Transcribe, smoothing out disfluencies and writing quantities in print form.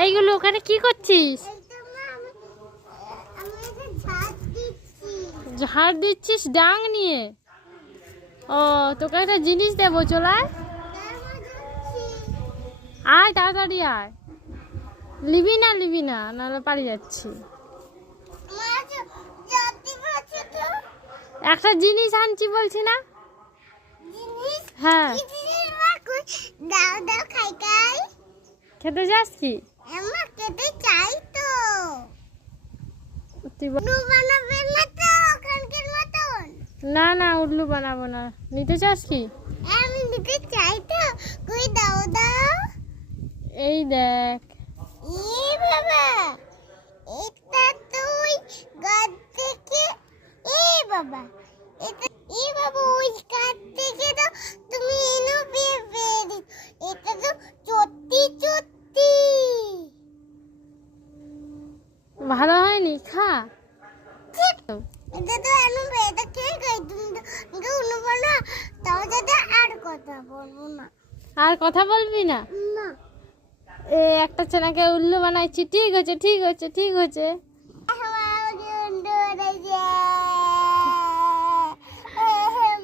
এইগুলো ওখানে কি করছিস? ঝাড় দিচ্ছিস ডাং নিয়ে? ও, তোকে একটা জিনিস দেবো, চলায় আয়, তাড়াতাড়ি আয়। লিবি না নাহলে পালিয়ে যাচ্ছি। একটা জিনিস আনছি বলছি না? হ্যাঁ, খেতে যাস কি? না না, উল্লু বানাবো না। নিতে চাস কি? আমি নিতে চাই তো, কই দাও দাও। এই দেখ। বাবা, এটা তুই গাছ থেকে, বাবা এটা, বাবা ওই গাছ থেকে তো তুমি এনো বেরি, এটা তো সত্যি সত্যি ভালো হয়নি, খা। এটা তো এনো এটা কে গাই, তুমি তো উনবো না, তাও যাতে আর কথা বলবো না। আর কথা বলবি না? না, একটা ছেলেকে উল্লু বানাইছি। ঠিক আছে ঠিক আছে ঠিক আছে। আমার উন্ডু